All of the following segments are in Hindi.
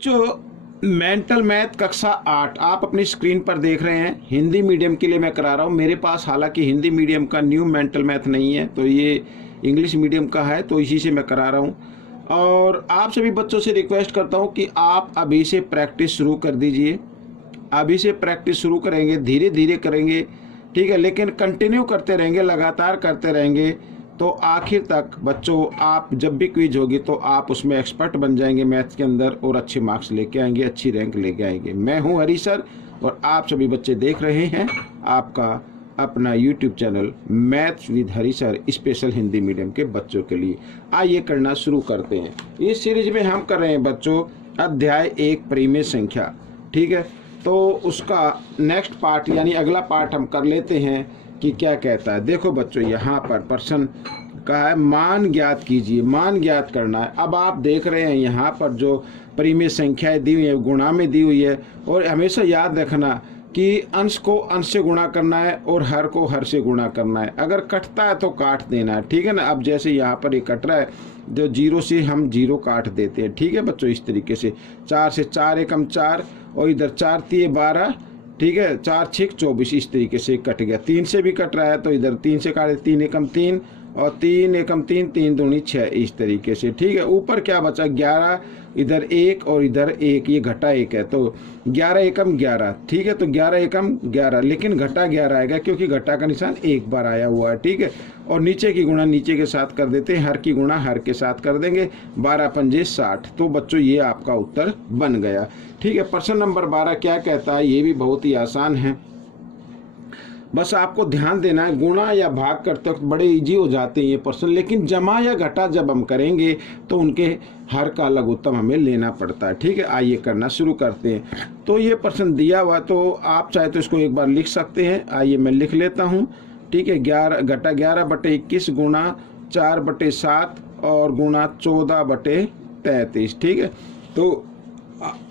जो मेंटल मैथ कक्षा 8 आप अपनी स्क्रीन पर देख रहे हैं, हिंदी मीडियम के लिए मैं करा रहा हूँ। मेरे पास हालांकि हिंदी मीडियम का न्यू मेंटल मैथ नहीं है, तो ये इंग्लिश मीडियम का है, तो इसी से मैं करा रहा हूँ। और आप सभी बच्चों से रिक्वेस्ट करता हूँ कि आप अभी से प्रैक्टिस शुरू कर दीजिए। अभी से प्रैक्टिस शुरू करेंगे, धीरे धीरे करेंगे, ठीक है, लेकिन कंटिन्यू करते रहेंगे, लगातार करते रहेंगे, तो आखिर तक बच्चों आप जब भी क्विज होगी तो आप उसमें एक्सपर्ट बन जाएंगे मैथ्स के अंदर और अच्छे मार्क्स लेके आएंगे, अच्छी रैंक लेके आएंगे। मैं हूं हरी सर और आप सभी बच्चे देख रहे हैं आपका अपना YouTube channel maths with Hari sir special Hindi medium के बच्चों के लिए। आइए करना शुरू करते हैं। इस सीरीज में हम कर रहे हैं बच्चों अध्याय 1 परिमेय संख्या, ठीक है। तो उसका नेक्स्ट पार्ट यानी अगला पार्ट हम कर लेते हैं कि क्या कहता है। देखो बच्चों, यहाँ पर प्रश्न कहा है मान ज्ञात कीजिए, मान ज्ञात करना है। अब आप देख रहे हैं यहाँ पर जो परिमेय संख्याएं दी हुई है गुणा में दी हुई है, और हमेशा याद रखना कि अंश को अंश से गुणा करना है और हर को हर से गुणा करना है। अगर कटता है तो काट देना है, ठीक है ना। अब जैसे यहाँ पर ये कट रहा है, जो 0 से हम 0 काट देते हैं, ठीक है बच्चों। इस तरीके से 4 से 4 एकम 4 और इधर 4 तिये 12, ठीक है, 4 6 24, इस तरीके से कट गया। 3 से भी कट रहा है तो इधर 3 से काटे, 3 एकम 3 और 3 एकम 3, 3 दूनी 6, इस तरीके से, ठीक है। ऊपर क्या बचा 11, इधर 1 और इधर 1, ये घटा 1 है, तो 11 एकम 11, ठीक है। तो 11 एकम 11, लेकिन घटा 11 आएगा क्योंकि घटा का निशान एक बार आया हुआ है, ठीक है। और नीचे की गुणा नीचे के साथ कर देते हैं, हर की गुणा हर के साथ कर देंगे। 12 पंजे 60। तो बच्चों ये आपका उत्तर बन गया, ठीक है। प्रश्न नंबर 12 क्या कहता है, ये भी बहुत ही आसान है, बस आपको ध्यान देना है। गुणा या भाग करते वक्त बड़े इजी हो जाते हैं ये प्रश्न, लेकिन जमा या घटा जब हम करेंगे तो उनके हर का लघुत्तम हमें लेना पड़ता है, ठीक है। आइए करना शुरू करते हैं। तो ये प्रश्न दिया हुआ, तो आप चाहे तो इसको एक बार लिख सकते हैं। आइए मैं लिख लेता हूँ, ठीक है। 11 घटा 11/21 गुणा 4/7 और गुणा 14/33, ठीक है। तो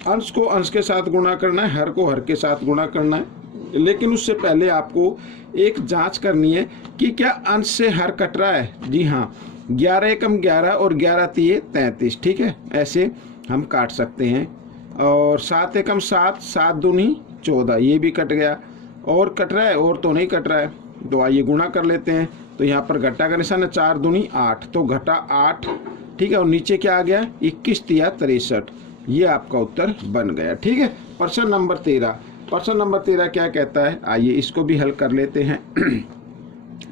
अंश को अंश के साथ गुणा करना है, हर को हर के साथ गुणा करना है, लेकिन उससे पहले आपको एक जांच करनी है कि क्या अंश से हर कट रहा है। जी हाँ, 11 एकम 11 और 11 तिये 33, ठीक है। ऐसे हम काट सकते हैं। और 7 एकम 7, 7 दूनी 14, ये भी कट गया। और कट रहा है और तो नहीं कट रहा है, तो आइए गुणा कर लेते हैं। तो यहाँ पर घटा का निशान है, 4 दूनी 8, तो घटा 8, ठीक है। और नीचे क्या आ गया 21 तिया 63, ये आपका उत्तर बन गया, ठीक है। प्रश्न नंबर 13, प्रश्न नंबर 13 क्या कहता है, आइए इसको भी हल कर लेते हैं।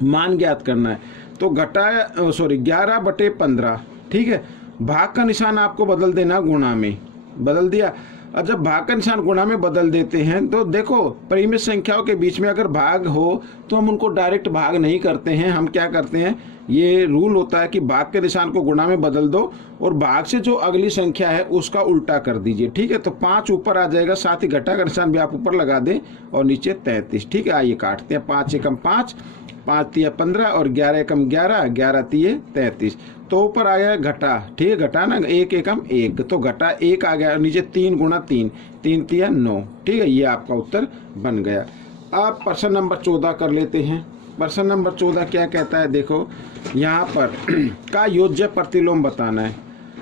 मान ज्ञात करना है, तो घटा 11/15, ठीक है। भाग का निशान आपको बदल देना, गुणा में बदल दिया। और जब भाग का निशान गुणा में बदल देते हैं तो देखो परिमेय संख्याओं के बीच में अगर भाग हो तो हम उनको डायरेक्ट भाग नहीं करते हैं, हम क्या करते हैं, ये रूल होता है कि भाग के निशान को गुणा में बदल दो और भाग से जो अगली संख्या है उसका उल्टा कर दीजिए, ठीक है। तो 5 ऊपर आ जाएगा, साथ ही घटा का निशान भी आप ऊपर लगा दें और नीचे 33, ठीक है। आइए काटते हैं। 5 एकम 5, 5 तिया 15 और 11 एकम 11, 11 तिये 33, तो ऊपर आ गया घटा, ठीक है। घटा ना 1 एकम 1, तो घटा 1 आ गया, नीचे 3 गुणा 3, 3 तिया 9, ठीक है। ये आपका उत्तर बन गया। अब प्रश्न नंबर 14 कर लेते हैं। प्रश्न नंबर 14 क्या कहता है, देखो यहाँ पर का योज्य प्रतिलोम बताना है।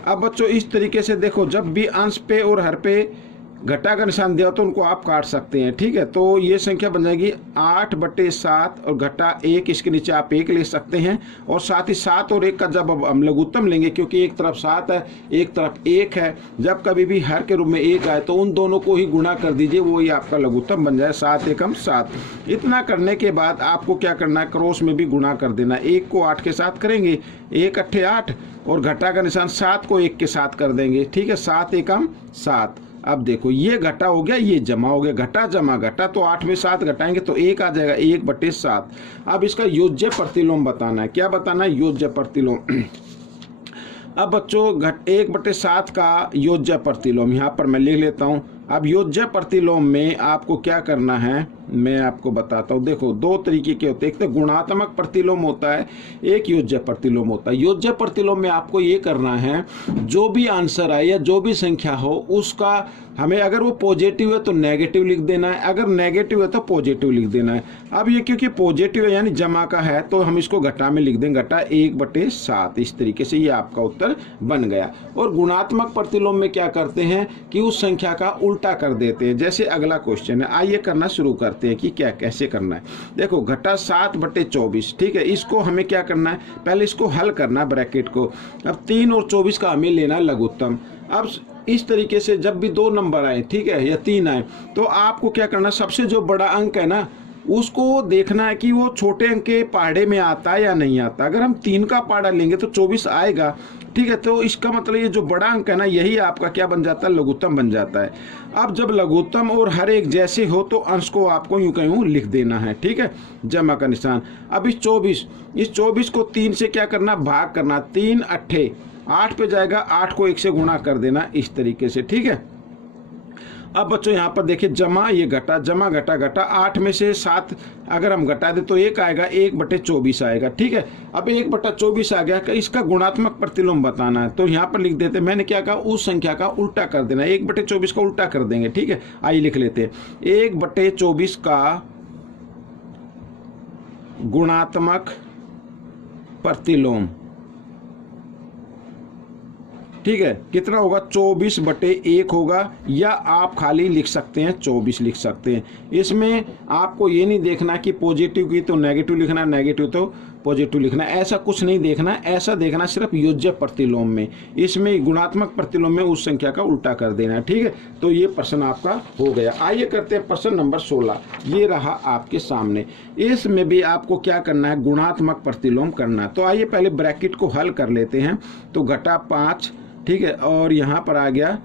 अब बच्चों इस तरीके से देखो, जब भी अंश पे और हर पे घटा का निशान दिया तो उनको आप काट सकते हैं, ठीक है। तो ये संख्या बन जाएगी 8/7 और घटा 1, इसके नीचे आप 1 ले सकते हैं। और साथ ही 7 और 1 का जब हम लघुत्तम लेंगे, क्योंकि एक तरफ 7 है एक तरफ 1 है, जब कभी भी हर के रूप में 1 आए तो उन दोनों को ही गुणा कर दीजिए, वो ही आपका लघुत्तम बन जाए। 7 एकम 7। इतना करने के बाद आपको क्या करना है, क्रॉस में भी गुणा कर देना। 1 को 8 के साथ करेंगे, 1 अट्ठे 8 और घटा का निशान 7 को 1 के साथ कर देंगे, ठीक है। 7 एकम 7। अब देखो ये घटा हो गया, ये जमा हो गया, घटा जमा घटा, तो 8 में 7 घटाएंगे तो 1 आ जाएगा, 1/7। अब इसका योज्य प्रतिलोम बताना है। क्या बताना है, योज्य प्रतिलोम। अब बच्चों 1/7 का योज्य प्रतिलोम यहाँ पर मैं लिख लेता हूँ। अब योज्य प्रतिलोम में आपको क्या करना है मैं आपको बताता हूँ। देखो दो तरीके के होते हैं, एक तो गुणात्मक प्रतिलोम होता है, एक योज्य प्रतिलोम होता है। योज्य प्रतिलोम में आपको ये करना है जो भी आंसर आए या जो भी संख्या हो उसका हमें, अगर वो पॉजिटिव है तो नेगेटिव लिख देना है, अगर नेगेटिव है तो पॉजिटिव लिख देना है। अब ये क्योंकि पॉजिटिव है यानी जमा का है तो हम इसको घटा में लिख देंगे, घटा 1/7। इस तरीके से ये आपका उत्तर बन गया। और गुणात्मक प्रतिलोम में क्या करते हैं कि उस संख्या का उल्टा कर देते हैं। जैसे अगला क्वेश्चन है, आइए करना शुरू करते हैं कि क्या कैसे करना है। देखो घटा 7/24, ठीक है, इसको हमें क्या करना है, पहले इसको हल करना ब्रैकेट को। अब 3 और 24 का हमें लेना लघुत्तम। अब इस तरीके से जब भी 2 नंबर आए, ठीक है, या 3 आए, तो आपको क्या करना, सबसे जो बड़ा अंक है ना उसको देखना है कि वो छोटे अंक के पहाड़े में आता है या नहीं आता। अगर हम 3 का पहाड़ा लेंगे तो 24 आएगा, ठीक है, तो इसका मतलब ये जो बड़ा अंक है ना यही आपका क्या बन जाता है, लघुत्तम बन जाता है। अब जब लघुत्तम और हर एक जैसे हो तो अंश को आपको यूं कहीं लिख देना है, ठीक है, जमा का निशान। अब इस 24 को 3 से क्या करना, भाग करना, 3 8 8 पे जाएगा, 8 को 1 से गुणा कर देना इस तरीके से, ठीक है। अब बच्चों यहाँ पर देखिए जमा, ये घटा, जमा घटा घटा, 8 में से 7 अगर हम घटा दे तो 1 आएगा, 1/24 आएगा, ठीक है। अब 1/24 आ गया, इसका गुणात्मक प्रतिलोम बताना है तो यहाँ पर लिख देते, मैंने क्या कहा, उस संख्या का उल्टा कर देना, 1/24 का उल्टा कर देंगे, ठीक है। आइए लिख लेते हैं, 1/24 का गुणात्मक प्रतिलोम, ठीक है, कितना होगा, 24/1 होगा, या आप खाली लिख सकते हैं 24 लिख सकते हैं। इसमें आपको ये नहीं देखना कि पॉजिटिव की तो नेगेटिव लिखना, नेगेटिव तो पॉजिटिव लिखना, ऐसा कुछ नहीं देखना, ऐसा देखना सिर्फ योज्य प्रतिलोम में। इसमें गुणात्मक प्रतिलोम में उस संख्या का उल्टा कर देना है, ठीक है। तो ये प्रश्न आपका हो गया। आइए करते हैं प्रश्न नंबर 16, ये रहा आपके सामने। इसमें भी आपको क्या करना है, गुणात्मक प्रतिलोम करना है। तो आइए पहले ब्रैकेट को हल कर लेते हैं। तो घटा 5, ठीक है, और यहाँ पर आ गया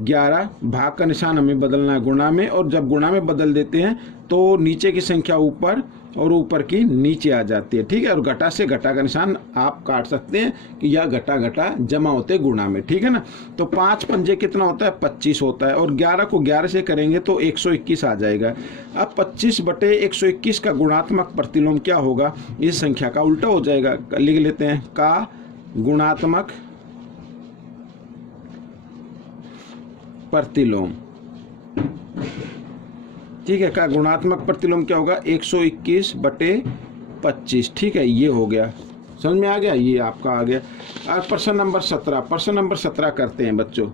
11, भाग का निशान हमें बदलना है गुणा में, और जब गुणा में बदल देते हैं तो नीचे की संख्या ऊपर और ऊपर की नीचे आ जाती है, ठीक है। और घटा से घटा का निशान आप काट सकते हैं कि यह घटा घटा जमा होते हैं गुणा में, ठीक है ना। तो 5 पंजे कितना होता है, 25 होता है, और 11 को 11 से करेंगे तो 121 आ जाएगा। अब 25/121 का गुणात्मक प्रतिलोम क्या होगा, इस संख्या का उल्टा हो जाएगा। लिख लेते हैं, का गुणात्मक प्रतिलोम, ठीक है, का गुणात्मक प्रतिलोम क्या होगा, 121/25, ठीक है, ये हो गया, समझ में आ गया, ये आपका आ गया। और प्रश्न नंबर 17 करते हैं बच्चों।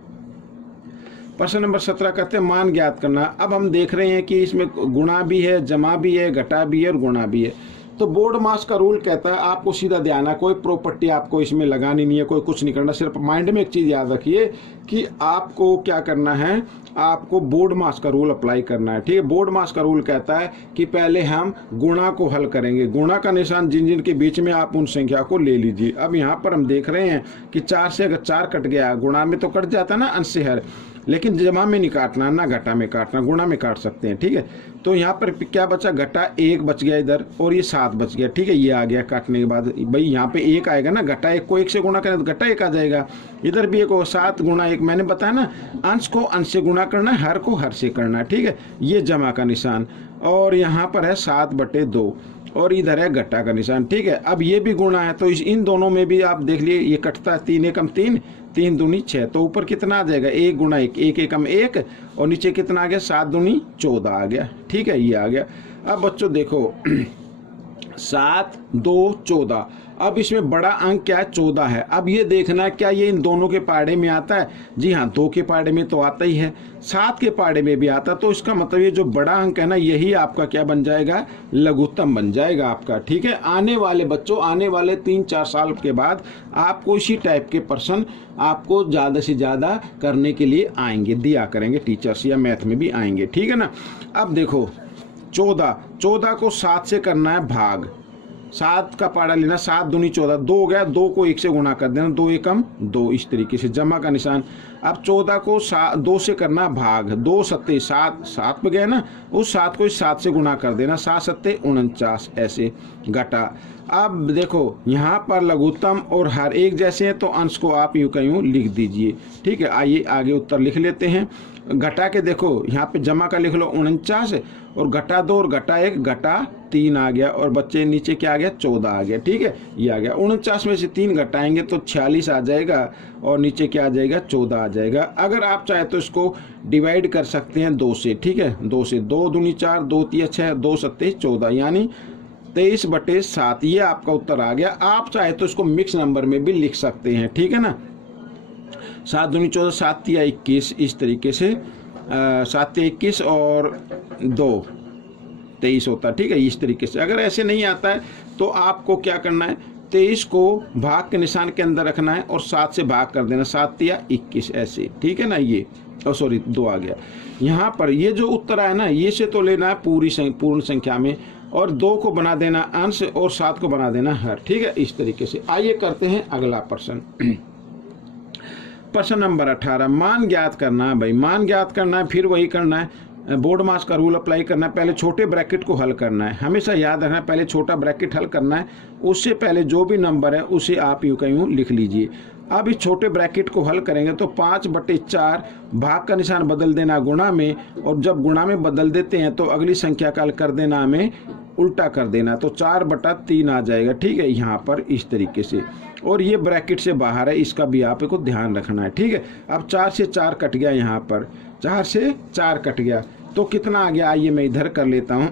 प्रश्न नंबर 17 करते हैं, मान ज्ञात करना। अब हम देख रहे हैं कि इसमें गुणा भी है, जमा भी है, घटा भी है और गुणा भी है। तो बोर्ड मास का रूल कहता है आपको सीधा ध्यान है, कोई प्रॉपर्टी आपको इसमें लगानी नहीं है, कोई कुछ नहीं करना, सिर्फ माइंड में एक चीज़ याद रखिए कि आपको क्या करना है, आपको बोर्ड मास का रूल अप्लाई करना है, ठीक है। बोर्ड मास का रूल कहता है कि पहले हम गुणा को हल करेंगे, गुणा का निशान जिन जिन के बीच में आप उन संख्या को ले लीजिए। अब यहाँ पर हम देख रहे हैं कि 4 से अगर 4 कट गया, गुणा में तो कट जाता ना अंश से हर, लेकिन जमा में नहीं काटना, ना घटा में काटना, गुणा में काट सकते हैं, ठीक है। तो यहाँ पर क्या बचा, घटा 1 बच गया इधर, और ये 7 बच गया, ठीक है, ये आ गया काटने के बाद। भाई यहाँ पे 1 आएगा ना, घटा 1 को 1 से गुणा करें तो घटा 1 आ जाएगा, इधर भी 1 हो, 7 गुणा 1, मैंने बताया ना, अंश को अंश से गुणा करना है, हर को हर से करना है, ठीक है। ये जमा का निशान, और यहाँ पर है 7/2, और इधर है घटा का निशान, ठीक है। अब ये भी गुणा है तो इन दोनों में भी आप देख लिए ये कटता है, 3 एकम 3, 3 दूनी 6, तो ऊपर कितना आ जाएगा, 1 गुणा 1, 1 एकम 1, और नीचे कितना आ गया, 7 दूनी 14 आ गया, ठीक है, ये आ गया। अब बच्चों देखो 7 2 14, अब इसमें बड़ा अंक क्या है, 14 है। अब ये देखना है क्या ये इन दोनों के पहाड़े में आता है, जी हाँ, 2 के पहाड़े में तो आता ही है, 7 के पहाड़े में भी आता, तो इसका मतलब ये जो बड़ा अंक है ना यही आपका क्या बन जाएगा, लघुत्तम बन जाएगा आपका, ठीक है। आने वाले बच्चों, आने वाले 3-4 साल के बाद आपको इसी टाइप के प्रश्न आपको ज़्यादा से ज़्यादा करने के लिए आएंगे, दिया करेंगे टीचर्स, या मैथ में भी आएंगे, ठीक है ना। अब देखो 14 को 7 से करना है भाग, 7 का पाड़ा लेना, 7 दूनी 14, 2 हो गया, 2 को 1 से गुणा कर देना, 2 एकम 2, इस तरीके से जमा का निशान। अब 14 को 2 से करना भाग, 2 सत्ते 7, 7 पे गया ना, उस 7 को इस 7 से गुणा कर देना, 7 सत्ते 49, ऐसे घटा। अब देखो यहाँ पर लघुत्तम और हर एक जैसे हैं, तो अंश को आप यूं का यूं लिख दीजिए। ठीक है, आइए आगे उत्तर लिख लेते हैं। घटा के देखो यहाँ पे जमा का लिख लो 49, और घटा 2 और घटा 1, घटा 3 आ गया, और बच्चे नीचे क्या आ गया, 14 आ गया। ठीक है, ये आ गया। 49 में से 3 घटाएंगे तो 46 आ जाएगा, और नीचे क्या आ जाएगा, 14 आ जाएगा। अगर आप चाहे तो इसको डिवाइड कर सकते हैं 2 से। ठीक है, 2 से, 2 दूनी 4, 2 तिया 6, 2 सत्ते 14, यानी 23/7, ये आपका उत्तर आ गया। आप चाहे तो इसको मिक्स नंबर में भी लिख सकते हैं। ठीक है ना, 7 दूनी 14, 7 तिया 21, इस तरीके से 7 तिया 21 और 2 23 होता है। ठीक है, इस तरीके से। अगर ऐसे नहीं आता है तो आपको क्या करना है, 23 को भाग के निशान के अंदर रखना है और 7 से भाग कर देना, 7 तिया 21, ऐसे। ठीक है ना, ये सॉरी 2 आ गया। यहाँ पर ये जो उत्तर आया ना, ये से तो लेना है पूर्ण संख्या में, और 2 को बना देना अंश और 7 को बना देना हर। ठीक है, इस तरीके से। आइए करते हैं अगला प्रश्न। प्रश्न नंबर 18, मान ज्ञात करना है। भाई मान ज्ञात करना है, फिर वही करना है, बोर्ड मास का रूल अप्लाई करना है। पहले छोटे ब्रैकेट को हल करना है, हमेशा याद रखना है, पहले छोटा ब्रैकेट हल करना है, उससे पहले जो भी नंबर है उसे आप यूं का यूं लिख लीजिए। अब इस छोटे ब्रैकेट को हल करेंगे तो 5/4, भाग का निशान बदल देना गुणा में, और जब गुणा में बदल देते हैं तो अगली संख्या का हल कर देना, हमें उल्टा कर देना, तो 4/3 आ जाएगा। ठीक है, यहाँ पर इस तरीके से। और ये ब्रैकेट से बाहर है, इसका भी आपको ध्यान रखना है। ठीक है, अब 4 से 4 कट गया, यहाँ पर 4 से 4 कट गया, तो कितना आ गया, आइए मैं इधर कर लेता हूँ।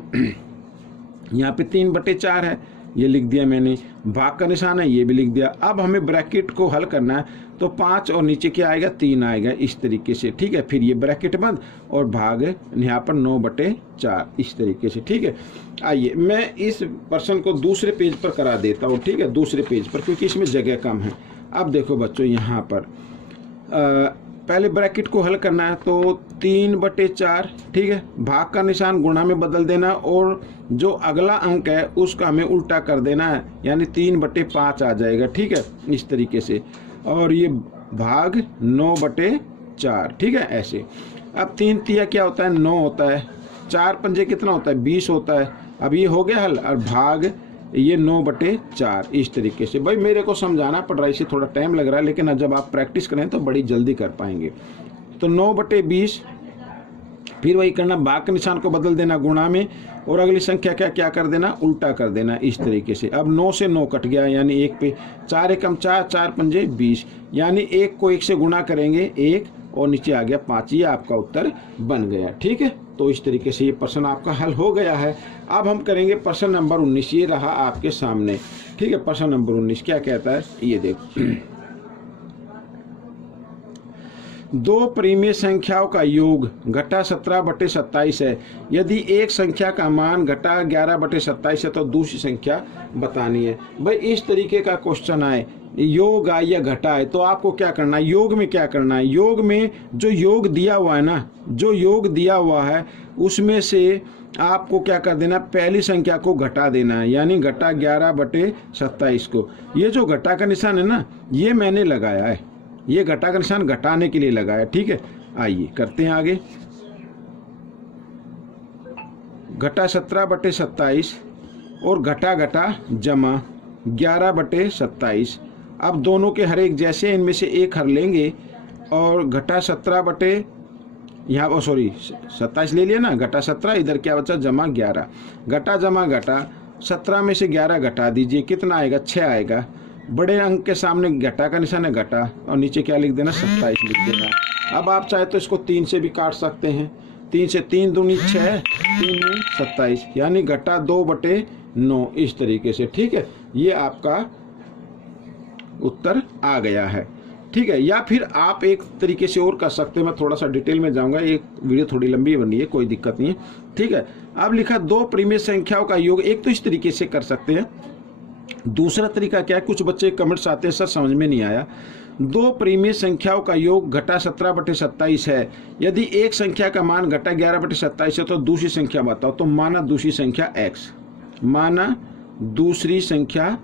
यहाँ पे 3/4 है, ये लिख दिया मैंने, भाग का निशान है, ये भी लिख दिया। अब हमें ब्रैकेट को हल करना है, तो 5 और नीचे क्या आएगा, 3 आएगा, इस तरीके से। ठीक है, फिर ये ब्रैकेट बंद और भाग यहाँ पर 9/4, इस तरीके से। ठीक है, आइए मैं इस प्रश्न को दूसरे पेज पर करा देता हूँ। ठीक है, दूसरे पेज पर, क्योंकि इसमें जगह कम है। अब देखो बच्चों, यहाँ पर पहले ब्रैकेट को हल करना है, तो 3/4। ठीक है, भाग का निशान गुणा में बदल देना, और जो अगला अंक है उसका हमें उल्टा कर देना है, यानी 3/5 आ जाएगा। ठीक है, इस तरीके से। और ये भाग 9/4। ठीक है, ऐसे। अब 3 तिया क्या होता है, 9 होता है, 4 पंजे कितना होता है, 20 होता है। अब ये हो गया हल, और भाग ये 9/4, इस तरीके से। भाई मेरे को समझाना पड़ रहा है, इसे थोड़ा टाइम लग रहा है, लेकिन जब आप प्रैक्टिस करें तो बड़ी जल्दी कर पाएंगे। तो 9/20, फिर वही करना, भाग के निशान को बदल देना गुणा में, और अगली संख्या क्या कर देना, उल्टा कर देना, इस तरीके से। अब 9 से 9 कट गया, यानी 1 पे 4 एकम 4, 4 पंजे 20, यानी 1 को 1 से गुणा करेंगे 1, और नीचे आ गया 5, ये आपका उत्तर बन गया। ठीक है, तो इस तरीके से ये प्रश्न आपका हल हो गया है। अब हम करेंगे प्रश्न नंबर 19, ये रहा आपके सामने। ठीक है, प्रश्न नंबर 19 क्या कहता है, ये देखो। 2 परिमेय संख्याओं का योग घटा 17/27 है। यदि एक संख्या का मान घटा 11/27 है तो दूसरी संख्या बतानी है। भाई इस तरीके का क्वेश्चन आए, योग आए या घटा है, तो आपको क्या करना है, योग में क्या करना है, योग में जो योग दिया हुआ है ना, जो योग दिया हुआ है उसमें से आपको क्या कर देना, पहली संख्या को घटा देना है, यानी घटा 11/27 को। ये जो घटा का निशान है ना, ये मैंने लगाया है, ये घटा का निशान घटाने के लिए लगाया। ठीक है, आइए करते हैं आगे। घटा 17/27 और घटा जमा 11/27। अब दोनों के हर एक जैसे, इनमें से एक हर लेंगे, और घटा 17 यहाँ 27 ले लिया ना, घटा 17, इधर क्या बचा, जमा 11। घटा जमा घटा, 17 में से 11 घटा दीजिए, कितना आएगा, 6 आएगा। बड़े अंक के सामने घटा का निशान है, घटा, और नीचे क्या लिख देना, 27 लिख देना। अब आप चाहे तो इसको 3 से भी काट सकते हैं, 3 से 3 दूनी 6, 3 में 27, यानी घटा 2/9, इस तरीके से। ठीक है, ये आपका उत्तर आ गया है। ठीक है, या फिर आप एक तरीके से और कर सकते हैं, मैं थोड़ा सा डिटेल में जाऊंगा, ये वीडियो थोड़ी लंबी बनी है, कोई दिक्कत नहीं है। ठीक है, अब लिखा 2 परिमेय संख्याओं का योग, एक तो इस तरीके से कर सकते हैं। दूसरा तरीका क्या है, कुछ बच्चे कमेंट्स आते हैं, सर समझ में नहीं आया। 2 परिमेय संख्याओं का योग घटा 17/27 है। यदि एक संख्या का मान घटा 11/27 है तो दूसरी संख्या बताओ। तो माना दूसरी संख्या x, माना दूसरी संख्या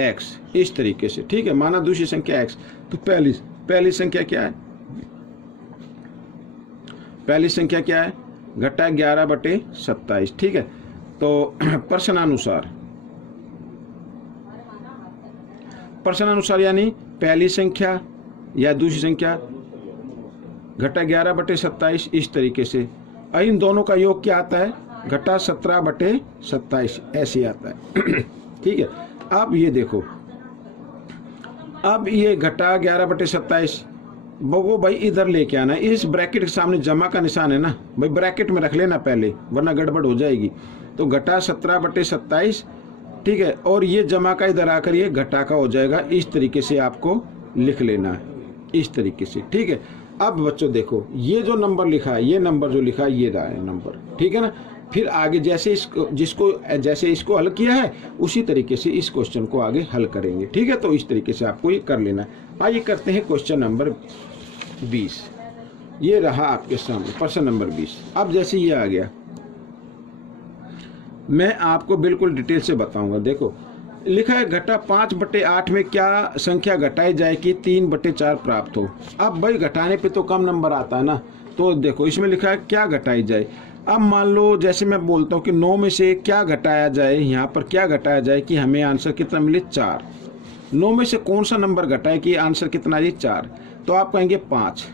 x, इस तरीके से। ठीक है, माना दूसरी संख्या x, तो पहली संख्या क्या है? पहली संख्या क्या है? घटा 11/27। ठीक है, तो प्रश्नानुसार यानी पहली संख्या या दूसरी संख्या घटा 11/27, इस तरीके से। इन दोनों का योग क्या आता है? घटा 17/27, ऐसे आता है। ठीक है, अब ये देखो, अब ये घटा 11/27 वो भाई इधर लेके आना है। इस ब्रैकेट के सामने जमा का निशान है ना भाई, ब्रैकेट में रख लेना पहले, वरना गड़बड़ हो जाएगी। तो घटा 17/27, ठीक है, और ये जमा का इधर आकर ये घटा का हो जाएगा। इस तरीके से आपको लिख लेना है, इस तरीके से। ठीक है, अब बच्चों देखो, ये जो नंबर लिखा है, ये नंबर जो लिखा है, ये रहा है नंबर। ठीक है ना, फिर आगे जैसे जैसे इसको हल किया है, उसी तरीके से इस क्वेश्चन को आगे हल करेंगे। ठीक है, तो इस तरीके से आपको ये कर लेना है। आइए करते हैं क्वेश्चन नंबर 20। ये रहा आपके सामने प्रश्न नंबर 20। अब जैसे ये आ गया, मैं आपको बिल्कुल डिटेल से बताऊंगा। देखो लिखा है घटा 5/8 में क्या संख्या घटाई जाए कि 3/4 प्राप्त हो। अब भाई घटाने पे तो कम नंबर आता है ना, तो देखो इसमें लिखा है क्या घटाई जाए। अब मान लो जैसे मैं बोलता हूँ कि 9 में से क्या घटाया जाए, यहाँ पर क्या घटाया जाए कि हमें आंसर कितना मिले? 4। 9 में से कौन सा नंबर घटाए कि आंसर कितना है? 4। तो आप कहेंगे 5।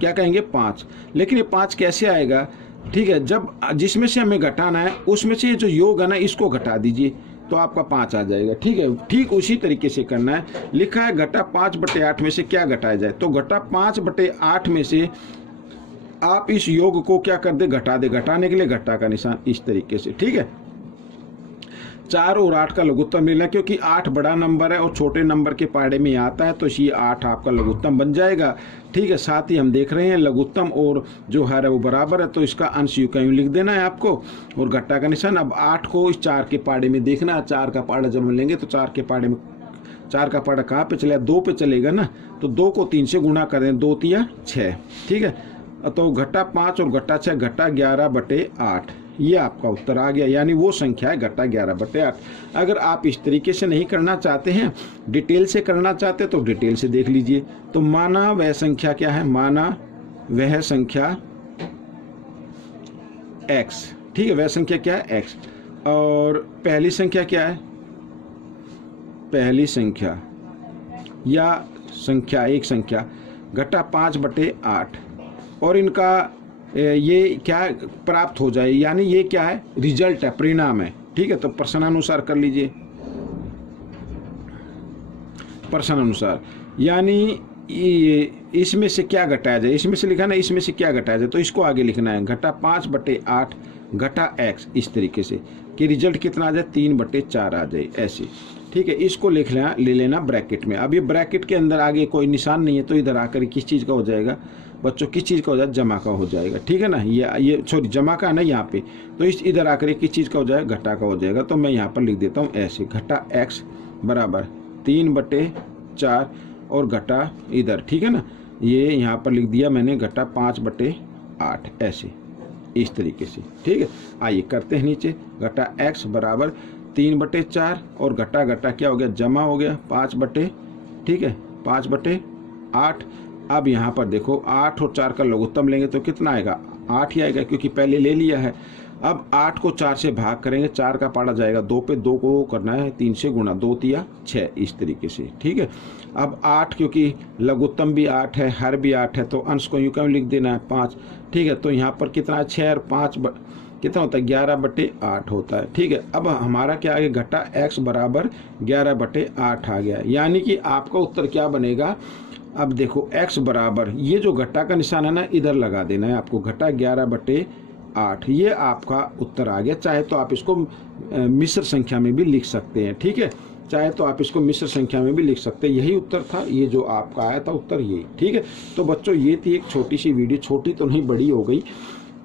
क्या कहेंगे? 5। लेकिन ये 5 कैसे आएगा? ठीक है, जब जिसमें से हमें घटाना है उसमें से जो योग है ना, इसको घटा दीजिए तो आपका 5 आ जाएगा। ठीक है, ठीक उसी तरीके से करना है। लिखा है घटा 5/8 में से क्या घटाया जाए, तो घटा 5/8 में से आप इस योग को क्या कर दे? घटा दे। घटाने के लिए घटा का निशान इस तरीके से। ठीक है, 4 और 8 का लघुत्तम लेना, क्योंकि 8 बड़ा नंबर है और छोटे नंबर के पाड़े में आता है, तो ये 8 आपका लघुत्तम बन जाएगा। ठीक है, साथ ही हम देख रहे हैं लघुत्तम और जो है वो बराबर है, तो इसका अंश यूं कहीं लिख देना है आपको, और घटा का निशान। अब 8 को इस 4 के पाड़े में देखना है। 4 का पाड़ा जब हम लेंगे तो 4 के पाड़े में, 4 का पाड़ा कहाँ पे चलेगा? 2 पे चलेगा ना, तो 2 को 3 से गुणा करें, 2 तिया 6। ठीक है, तो घटा 5 और घटा 6, घटा 11/8, ये आपका उत्तर आ गया। यानी वो संख्या है घटा 11/8। अगर आप इस तरीके से नहीं करना चाहते हैं, डिटेल से करना चाहते तो डिटेल से देख लीजिए। तो माना वह संख्या क्या है? माना वह संख्या x। ठीक है, वह संख्या क्या है? x। और पहली संख्या क्या है? पहली संख्या या संख्या, एक संख्या घटा 5/8, और इनका ये क्या प्राप्त हो जाए, यानी ये क्या है? रिजल्ट है, परिणाम है। ठीक है, तो प्रश्नानुसार कर लीजिए। प्रश्नानुसार यानी इसमें से क्या घटाया जाए, इसमें से लिखा ना, इसमें से क्या घटाया जाए, तो इसको आगे लिखना है। घटा 5/8 घटा x, इस तरीके से कि रिजल्ट कितना आ जाए? 3/4 आ जाए, ऐसे। ठीक है, इसको ले लेना ब्रैकेट में। अब ये ब्रैकेट के अंदर आगे कोई निशान नहीं है, तो इधर आकर किस चीज़ का हो जाएगा बच्चों? किस चीज़ का हो जाएगा? जमा का हो जाएगा। ठीक है ना, ये सॉरी जमा का ना यहाँ पे, तो इस इधर आकर किस चीज़ का हो जाएगा? घटा का हो जाएगा। तो मैं यहाँ पर लिख देता हूँ ऐसे, घटा x बराबर 3/4 और घटा इधर। ठीक है ना, ये यहाँ पर लिख दिया मैंने घटा 5/8, ऐसे, इस तरीके से। ठीक है, आइए करते हैं नीचे। घटा x बराबर 3/4 और घटा घटा क्या हो गया? जमा हो गया 5/, ठीक है, 5/8। अब यहाँ पर देखो 8 और 4 का लघुत्तम लेंगे तो कितना आएगा? 8 ही आएगा, क्योंकि पहले ले लिया है। अब 8 को 4 से भाग करेंगे, 4 का पाड़ा जाएगा 2 पे, 2 को करना है 3 से गुणा, 2 तिया 6, इस तरीके से। ठीक है, अब 8 क्योंकि लघुत्तम भी 8 है, हर भी 8 है, तो अंश को यूँ क्यों लिख देना है? 5। ठीक है, तो यहाँ पर कितना है? 6 और 5 कितना होता है? 11/8 होता है। ठीक है, अब हमारा क्या आ गया? घटा x बराबर 11/8 आ गया। यानी कि आपका उत्तर क्या बनेगा? अब देखो x बराबर, ये जो घटा का निशान है ना, इधर लगा देना है आपको, घटा 11/8, ये आपका उत्तर आ गया। चाहे तो आप इसको मिश्र संख्या में भी लिख सकते हैं। ठीक है, चाहे तो आप इसको मिश्र संख्या में भी लिख सकते हैं। यही उत्तर था, ये जो आपका आया था उत्तर यही। ठीक है, तो बच्चों ये थी एक छोटी सी वीडियो, छोटी तो नहीं बड़ी हो गई।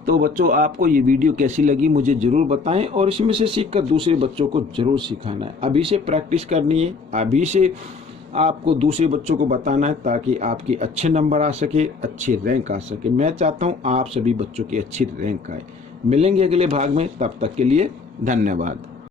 तो बच्चों आपको ये वीडियो कैसी लगी मुझे ज़रूर बताएं, और इसमें से सीखकर दूसरे बच्चों को ज़रूर सिखाना है। अभी से प्रैक्टिस करनी है, अभी से आपको दूसरे बच्चों को बताना है, ताकि आपके अच्छे नंबर आ सके, अच्छे रैंक आ सके। मैं चाहता हूँ आप सभी बच्चों की अच्छी रैंक आए। मिलेंगे अगले भाग में, तब तक के लिए धन्यवाद।